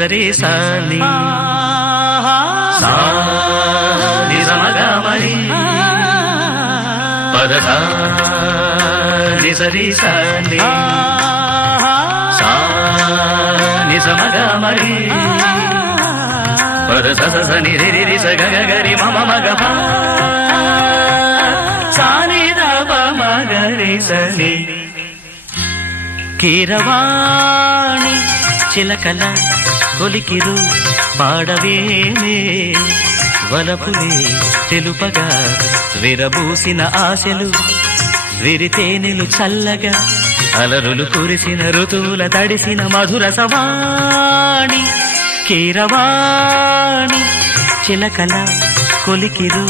నిజరే సాని సా నిజమగమరి పదధ నిజరే సాని సా నిజమగమరి పదధ స ని రి రి స గ గ రి మ మ గ ప సా ని ద ప మ గ రి స ని కీరవాణి చిలకల కొలికిరు పాడవేమే వలపులే తెలుపగా విరబూసిన ఆశలు విరితేనెలు చల్లగా అలరులు కురిసిన ఋతువుల తడిసిన మధుర సవాణి కీరవాణి చిలకల కొలికిరు